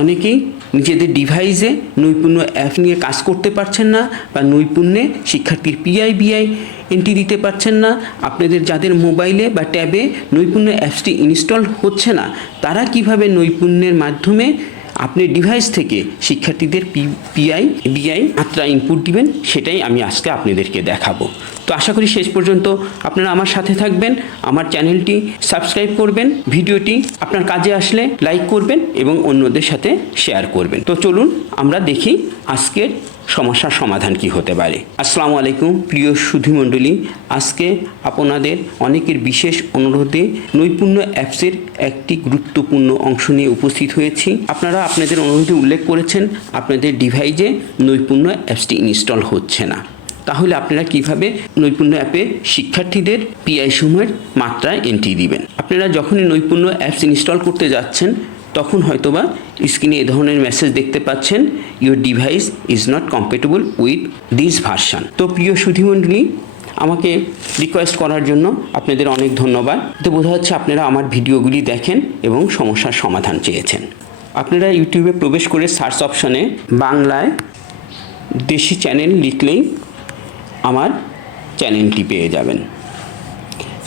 অনেকেই নিজেদের ডিভাইসে নৈপুণ্য অ্যাপ নিয়ে কাজ করতে পারছেন না বা নৈপুণ্যে শিক্ষার্থীর পিআই বিআই এন্ট্রি দিতে পারছেন না। আপনাদের যাদের মোবাইলে বা ট্যাবে নৈপুণ্য অ্যাপসটি ইনস্টল হচ্ছে না, তারা কিভাবে নৈপুণ্যের মাধ্যমে আপনি ডিভাইস থেকে শিক্ষার্থীদের পিআই বিআই মাত্রা ইনপুট দিবেন, সেটাই আমি আজকে আপনাদেরকে দেখাবো। তো আশা করি শেষ পর্যন্ত আপনারা আমার সাথে থাকবেন, আমার চ্যানেলটি সাবস্ক্রাইব করবেন, ভিডিওটি আপনার কাজে আসলে লাইক করবেন এবং অন্যদের সাথে শেয়ার করবেন। তো চলুন আমরা দেখি আজকের সমস্যার সমাধান কি হতে পারে। আসসালামু আলাইকুম প্রিয় সুধীমণ্ডলী, আজকে আপনাদের অনেকের বিশেষ অনুরোধে নৈপুণ্য অ্যাপসের একটি গুরুত্বপূর্ণ অংশ নিয়ে উপস্থিত হয়েছি। আপনারা আপনাদের অনুরোধে উল্লেখ করেছেন আপনাদের ডিভাইসে নৈপুণ্য অ্যাপসটি ইনস্টল হচ্ছে না। তাহলে আপনারা কিভাবে নৈপুণ্য অ্যাপে শিক্ষার্থীদের পিআই সময়ের মাত্রায় এন্ট্রি দিবেন। আপনারা যখনই নৈপুণ্য অ্যাপস ইনস্টল করতে যাচ্ছেন তখন হয়তোবা স্ক্রিনে এ ধরনের মেসেজ দেখতে পাচ্ছেন, your device is not compatible with this version. তো প্রিয় সুধীমণ্ডলী, আমাকে রিকোয়েস্ট করার জন্য আপনাদের অনেক ধন্যবাদ। তো বোঝা যাচ্ছে আপনারা আমার ভিডিওগুলি দেখেন এবং সমস্যার সমাধান চেয়েছেন। আপনারা ইউটিউবে প্রবেশ করে সার্চ অপশনে বাংলায় দেশি চ্যানেল লিখলেই আমার চ্যানেলটি পেয়ে যাবেন।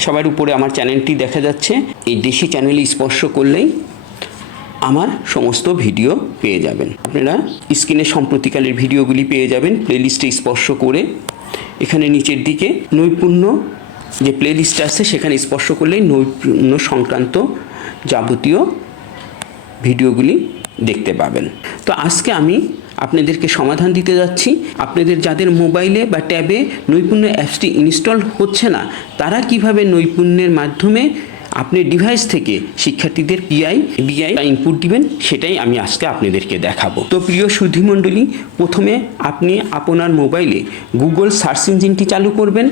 সবার উপরে আমার চ্যানেলটি দেখা যাচ্ছে, এই দেশি চ্যানেলে স্পর্শ করলেই আমার সমস্ত ভিডিও পেয়ে যাবেন। আপনারা স্ক্রিনে সম্প্রতিকালের ভিডিওগুলি পেয়ে যাবেন প্লেলিস্টে স্পর্শ করে। এখানে নিচের দিকে নৈপুণ্য যে প্লেলিস্ট আছে সেখানে স্পর্শ করলেই নৈপুণ্য সংক্রান্ত যাবতীয় ভিডিওগুলি দেখতে পাবেন। তো আজকে আমি আপনাদেরকে সমাধান দিতে যাচ্ছি। আপনাদের যাদের মোবাইলে বা ট্যাবে নৈপুণ্য অ্যাপসটি ইনস্টল হচ্ছে না, তারা কিভাবে নৈপুণ্যের মাধ্যমে আপনি ডিভাইস থেকে শিক্ষার্থীদের পিআই বিআই ইনপুট দিবেন, সেটাই আমি আজকে আপনাদেরকে দেখাবো। তো প্রিয় সুধীমণ্ডলী, প্রথমে আপনি আপনার মোবাইলে গুগল সার্চ ইঞ্জিনটি চালু করবেন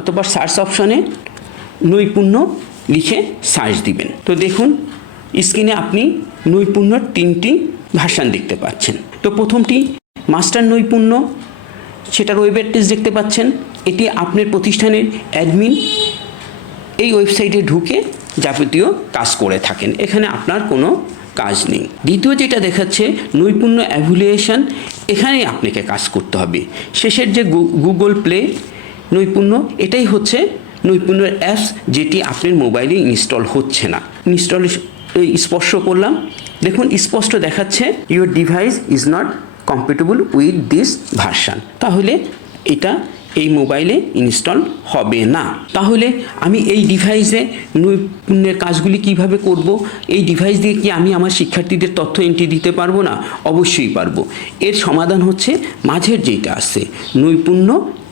অথবা সার্চ অপশনে নৈপুণ্য লিখে সার্চ দিবেন। তো দেখুন স্ক্রিনে আপনি নৈপুণ্যর 3টি ভার্সন দেখতে পাচ্ছেন। তো প্রথমটি মাস্টার নৈপুণ্য, সেটার ওয়েব অ্যাড্রেস দেখতে পাচ্ছেন। এটি আপনার প্রতিষ্ঠানের অ্যাডমিন এই ওয়েবসাইটে ঢুকে যাবতীয় কাজ করে থাকেন, এখানে আপনার কোনো কাজ নেই। দ্বিতীয় যেটা দেখাচ্ছে নৈপুণ্য এভ্যালুয়েশন, এখানেই আপনাকে কাজ করতে হবে। শেষের যে গুগল প্লে নৈপুণ্য, এটাই হচ্ছে নৈপুণ্যের অ্যাপস যেটি আপনার মোবাইলে ইনস্টল হচ্ছে না। ইনস্টল স্পর্শ করলাম, দেখুন স্পষ্ট দেখাচ্ছে your device is not compatible with this version. তাহলে এটা এই মোবাইলে ইনস্টল হবে না। তাহলে আমি এই ডিভাইসে নৈপুণ্যের কাজগুলি কিভাবে করব? এই ডিভাইস দিয়ে কি আমি আমার শিক্ষার্থীদের তথ্য এন্ট্রি দিতে পারবো না? অবশ্যই পারবো। এর সমাধান হচ্ছে মাঝের যেটা আছে নৈপুণ্য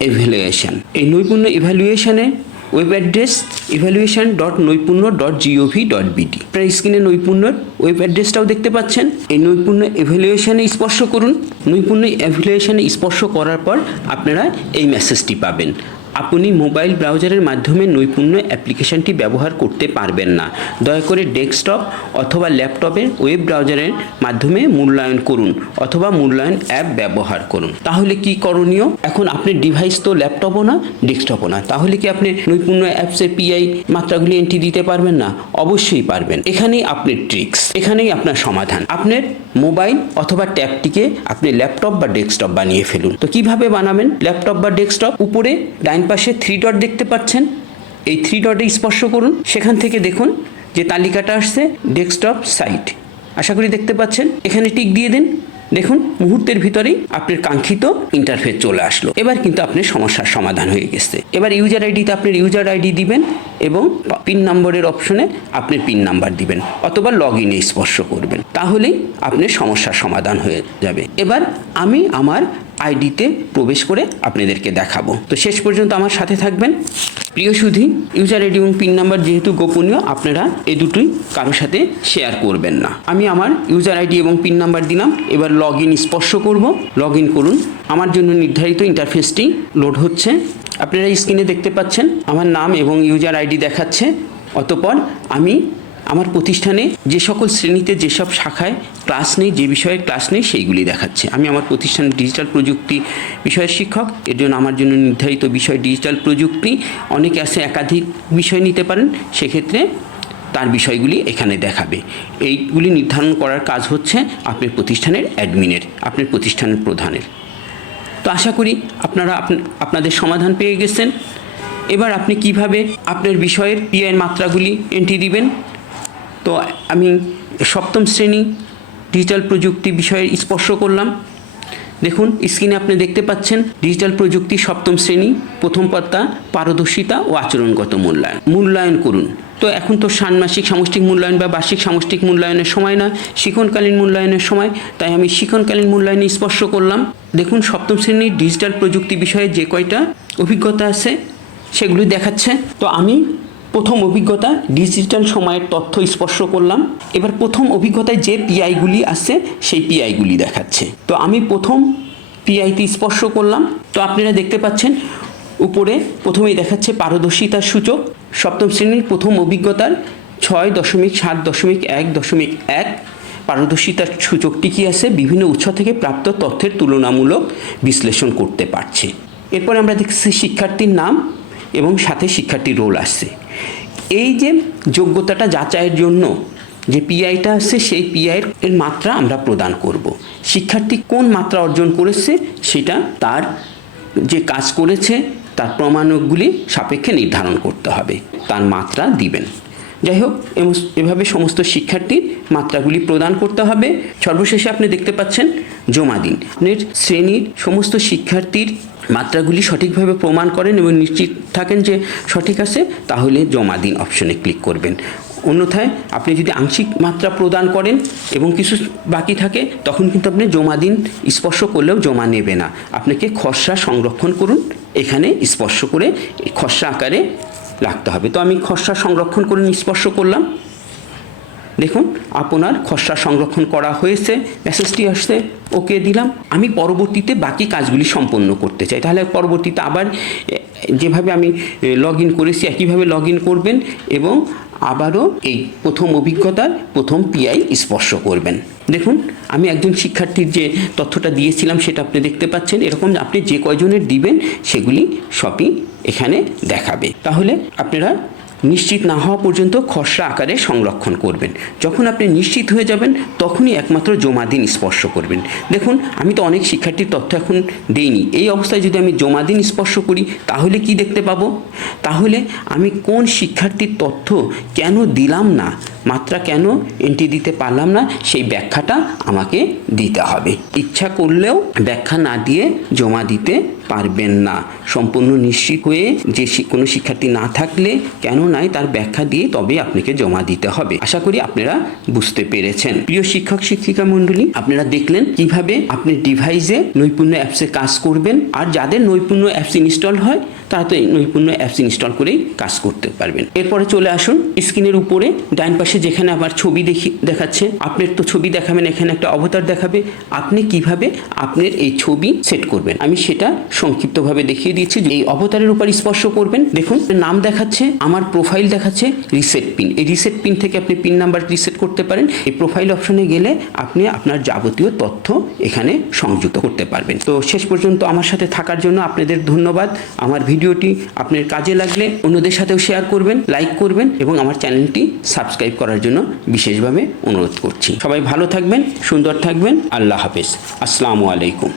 এভ্যালুয়েশন। এই নৈপুণ্য এভ্যালুয়েশনে ওয়েব অ্যাড্রেস evaluation.নৈপুণ্য.gov.bt। আপনার স্ক্রিনে নৈপুণ্যের ওয়েব অ্যাড্রেসটাও দেখতে পাচ্ছেন। এই নৈপুণ্য এভ্যালুয়েশনে স্পর্শ করুন। নৈপুণ্য এভ্যালুয়েশনে স্পর্শ করার পর আপনারা এই মেসেজটি পাবেন, আপনি মোবাইল ব্রাউজারের মাধ্যমে নৈপুণ্য অ্যাপ্লিকেশনটি ব্যবহার করতে পারবেন না। দয়া করে ডেস্কটপ অথবা ল্যাপটপের ওয়েব ব্রাউজারের মাধ্যমে মূল্যায়ন করুন অথবা মূল্যায়ন অ্যাপ ব্যবহার করুন। তাহলে কি করণীয়? এখন আপনার ডিভাইস তো ল্যাপটপও না ডেস্কটপও না, তাহলে কি আপনি নৈপুণ্য অ্যাপসের পিআই মাত্রাগুলি এন্ট্রি দিতে পারবেন না? অবশ্যই পারবেন। এখানেই আপনার ট্রিক্স, এখানেই আপনার সমাধান। আপনার মোবাইল অথবা ট্যাবটিকে আপনি ল্যাপটপ বা ডেস্কটপ বানিয়ে ফেলুন। তো কিভাবে বানাবেন ল্যাপটপ বা ডেস্কটপ? উপরে ডাইন পাশে 3 ডট দেখতে পাচ্ছেন, এই 3 ডটে স্পর্শ করুন। সেখান থেকে দেখুন যে তালিকাটা আসছে ডেস্কটপ সাইট, আশা করি দেখতে পাচ্ছেন। এখানে টিক দিয়ে দিন। দেখুন মুহূর্তের ভিতরেই আপনার কাঙ্ক্ষিত ইন্টারফেস চলে আসলো। এবার কিন্তু আপনার সমস্যার সমাধান হয়ে গেছে। এবার ইউজার আইডিতে আপনার ইউজার আইডি দিবেন এবং পিন নম্বরের অপশনে আপনার পিন নাম্বার দিবেন অথবা লগ ইনে স্পর্শ করবেন, তাহলেই আপনার সমস্যার সমাধান হয়ে যাবে। এবার আমি আমার আইডিতে প্রবেশ করে আপনাদেরকে দেখাবো। তো শেষ পর্যন্ত আমার সাথে থাকবেন। প্রিয় সুধী, ইউজার আইডি এবং পিন নাম্বার যেহেতু গোপনীয়, আপনারা এই দুটোই কারোর সাথে শেয়ার করবেন না। আমি আমার ইউজার আইডি এবং পিন নাম্বার দিলাম। এবার লগ ইন স্পর্শ করব। লগ ইন করুন। আমার জন্য নির্ধারিত ইন্টারফেসটি লোড হচ্ছে। আপনারা স্ক্রিনে দেখতে পাচ্ছেন আমার নাম এবং ইউজার আইডি দেখাচ্ছে। অতঃপর আমি আমার প্রতিষ্ঠানে যে সকল শ্রেণীতে যেসব শাখায় ক্লাস নেই, যে বিষয়ে ক্লাস নেই, সেইগুলি দেখাচ্ছে। আমি আমার প্রতিষ্ঠানে ডিজিটাল প্রযুক্তি বিষয়ের শিক্ষক, এর জন্য আমার জন্য নির্ধারিত বিষয় ডিজিটাল প্রযুক্তি। অনেকে আছে একাধিক বিষয় নিতে পারেন, সেক্ষেত্রে তার বিষয়গুলি এখানে দেখাবে। এইগুলি নির্ধারণ করার কাজ হচ্ছে আপনার প্রতিষ্ঠানের অ্যাডমিনের, আপনার প্রতিষ্ঠানের প্রধানের। তো আশা করি আপনারা আপনাদের সমাধান পেয়ে গেছেন। এবার আপনি কিভাবে আপনার বিষয়ের পিআইয়ের মাত্রাগুলি এন্ট্রি দিবেন। তো আমি সপ্তম শ্রেণী ডিজিটাল প্রযুক্তি বিষয়ে স্পর্শ করলাম। দেখুন স্ক্রিনে আপনি দেখতে পাচ্ছেন ডিজিটাল প্রযুক্তি সপ্তম শ্রেণী, প্রথম পাতা পারদর্শিতা ও আচরণগত মূল্যায়ন করুন। তো এখন তো ষান্মাসিক সামষ্টিক মূল্যায়ন বা বার্ষিক সামষ্টিক মূল্যায়নের সময় না, শিক্ষণকালীন মূল্যায়নের সময়, তাই আমি শিক্ষণকালীন মূল্যায়নে স্পর্শ করলাম। দেখুন সপ্তম শ্রেণীর ডিজিটাল প্রযুক্তি বিষয়ে যে কয়টা অভিজ্ঞতা আছে সেগুলি দেখাচ্ছে। তো আমি প্রথম অভিজ্ঞতা ডিজিটাল সময়ের তথ্য স্পর্শ করলাম। এবার প্রথম অভিজ্ঞতায় যে পিআইগুলি আছে সেই পিআইগুলি দেখাচ্ছে। তো আমি প্রথম পিআইতে স্পর্শ করলাম। তো আপনারা দেখতে পাচ্ছেন উপরে প্রথমেই দেখাচ্ছে পারদর্শিতার সূচক সপ্তম শ্রেণীর প্রথম অভিজ্ঞতার 6.7.1.1 পারদর্শিতার সূচকটি কি আছে, বিভিন্ন উৎস থেকে প্রাপ্ত তথ্যের তুলনামূলক বিশ্লেষণ করতে পারছে। এরপর আমরা দেখছি শিক্ষার্থীর নাম এবং সাথে শিক্ষার্থীর রোল আসছে। এই যে যোগ্যতাটা যাচাইয়ের জন্য যে পিআইটা আছে সেই পিআইয়ের মাত্রা আমরা প্রদান করব। শিক্ষার্থী কোন মাত্রা অর্জন করেছে সেটা তার যে কাজ করেছে তার প্রমাণকগুলি সাপেক্ষে নির্ধারণ করতে হবে, তার মাত্রা দিবেন। যাই হোক এভাবে সমস্ত শিক্ষার্থীর মাত্রাগুলি প্রদান করতে হবে। সর্বশেষে আপনি দেখতে পাচ্ছেন জমা দিন। আপনার শ্রেণীর সমস্ত শিক্ষার্থীর মাত্রাগুলি সঠিকভাবে প্রমাণ করেন এবং নিশ্চিত থাকেন যে সঠিক আছে, তাহলে জমা দিন অপশনে ক্লিক করবেন। অন্যথায় আপনি যদি আংশিক মাত্রা প্রদান করেন এবং কিছু বাকি থাকে তখন কিন্তু আপনি জমা দিন স্পর্শ করলেও জমা নেবে না। আপনাকে খসড়া সংরক্ষণ করুন এখানে স্পর্শ করে খসড়া আকারে রাখতে হবে। তো আমি খসড়া সংরক্ষণ করে স্পর্শ করলাম। দেখুন আপনার খসড়া সংরক্ষণ করা হয়েছে, মেসেজটি আসছে, ওকে দিলাম। আমি পরবর্তীতে বাকি কাজগুলি সম্পন্ন করতে চাই, তাহলে পরবর্তীতে আবার যেভাবে আমি লগ ইন করেছি একইভাবে লগ ইন করবেন এবং আবারও এই প্রথম অভিজ্ঞতার প্রথম পিআই স্পর্শ করবেন। দেখুন আমি একজন শিক্ষার্থীর যে তথ্যটা দিয়েছিলাম সেটা আপনি দেখতে পাচ্ছেন। এরকম আপনি যে কয়জনের দিবেন সেগুলি সবই এখানে দেখাবে। তাহলে আপনারা নিশ্চিত না হওয়া পর্যন্ত খসড়া আকারে সংরক্ষণ করবেন। যখন আপনি নিশ্চিত হয়ে যাবেন তখনই একমাত্র জমা দিন স্পর্শ করবেন। দেখুন আমি তো অনেক শিক্ষার্থীর তথ্য এখন দেইনি, এই অবস্থায় যদি আমি জমা দিন স্পর্শ করি তাহলে কি দেখতে পাবো, তাহলে আমি কোন শিক্ষার্থীর তথ্য কেন দিলাম না, মাত্রা কেন এন্ট্রি দিতে পারলাম না, সেই ব্যাখ্যাটা আমাকে দিতে হবে। ইচ্ছা করলেও ব্যাখ্যা না দিয়ে জমা দিতে পারবেন না। সম্পূর্ণ নিশ্চিত হয়ে যে কোনো শিক্ষার্থী না থাকলে কেন নাই তার ব্যাখ্যা দিয়ে তবে আপনাকে জমা দিতে হবে। আশা করি আপনারা বুঝতে পেরেছেন। প্রিয় শিক্ষক শিক্ষিকা মণ্ডলী, আপনারা দেখলেন কিভাবে আপনি ডিভাইসে নৈপুণ্য অ্যাপসে কাজ করবেন। আর যাদের নৈপুণ্য অ্যাপস ইনস্টল হয় তারা তো এই নৈপুণ্য অ্যাপস ইনস্টল করেই কাজ করতে পারবেন। এরপরে চলে আসুন স্ক্রিনের উপরে ডান পাশে যেখানে আমার ছবি দেখাচ্ছে, আপনার তো ছবি দেখাবেন, এখানে একটা অবতার দেখাবে। আপনি কিভাবে আপনার এই ছবি সেট করবেন আমি সেটা সংক্ষিপ্তভাবে দেখিয়ে দিয়েছি। এই অবতারের উপর স্পর্শ করবেন। দেখুন নাম দেখাচ্ছে, আমার প্রোফাইল দেখাচ্ছে, রিসেট পিন। এই রিসেট পিন থেকে আপনি পিন নাম্বার রিসেট করতে পারেন। এই প্রোফাইল অপশনে গেলে আপনি আপনার যাবতীয় তথ্য এখানে সংযুক্ত করতে পারবেন। তো শেষ পর্যন্ত আমার সাথে থাকার জন্য আপনাদের ধন্যবাদ। আমার ভিডিওটি আপনার কাজে লাগলে অন্যদের সাথেও শেয়ার করবেন, লাইক করবেন এবং আমার চ্যানেলটি সাবস্ক্রাইব করার জন্য বিশেষভাবে অনুরোধ করছি। সবাই ভালো থাকবেন, সুন্দর থাকবেন। আল্লাহ হাফেজ। আসসালামু আলাইকুম।